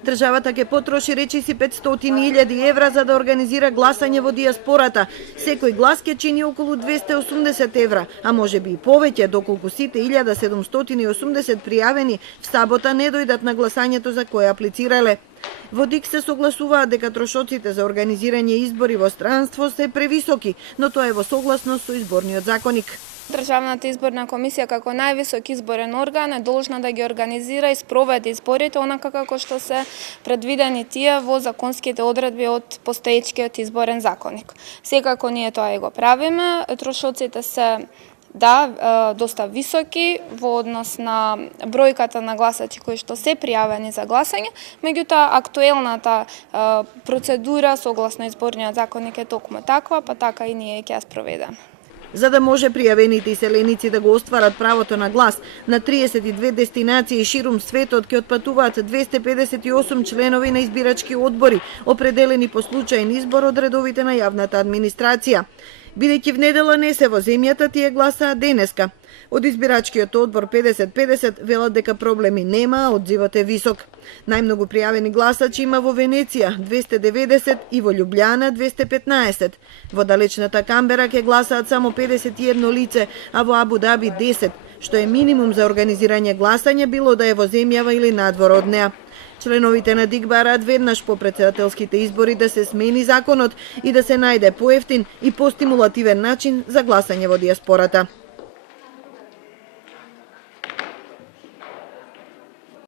Државата ќе потроши речиси 500.000 евра за да организира гласање во дијаспората. Секој глас ќе чини околу 280 евра, а може би и повеќе, доколку сите 1780 пријавени в сабота не дојдат на гласањето за кое аплицирале. Во ДИК се согласуваат дека трошоците за организирање избори во странство се превисоки, но тоа е во согласност со изборниот законник. Државната изборна комисија како највисок изборен орган е должна да ги организира и спроведе изборите онака како што се предвидени тие во законските одредби од постоечкиот изборен законник. Секако ние тоа и го правиме. Трошоците се доста високи во однос на бројката на гласачи кои што се пријавени за гласање, меѓутоа актуелната процедура согласно изборниот законник е токму таква, па така и ние ќе ја спроведеме. За да може пријавените иселеници да го остварат правото на глас, на 32 дестинации ширум светот ќе отпатуваат 258 членови на избирачки одбори, определени по случаен избор од редовите на јавната администрација. Бидејќи в недела не се во земјата, тие гласаат денеска. Од избирачкиот одбор 50-50 велат дека проблеми нема, а одзивот е висок. Најмногу пријавени гласачи има во Венеција 290 и во Љубљана 215. Во далечната Камбера ќе гласаат само 51 лице, а во Абу Даби 10, што е минимум за организирање гласање било да е во земјава или надвор од неа. Членовите на ДИК бараат веднаш по претседателските избори да се смени законот и да се најде поевтин и постимулативен начин за гласање во дијаспората.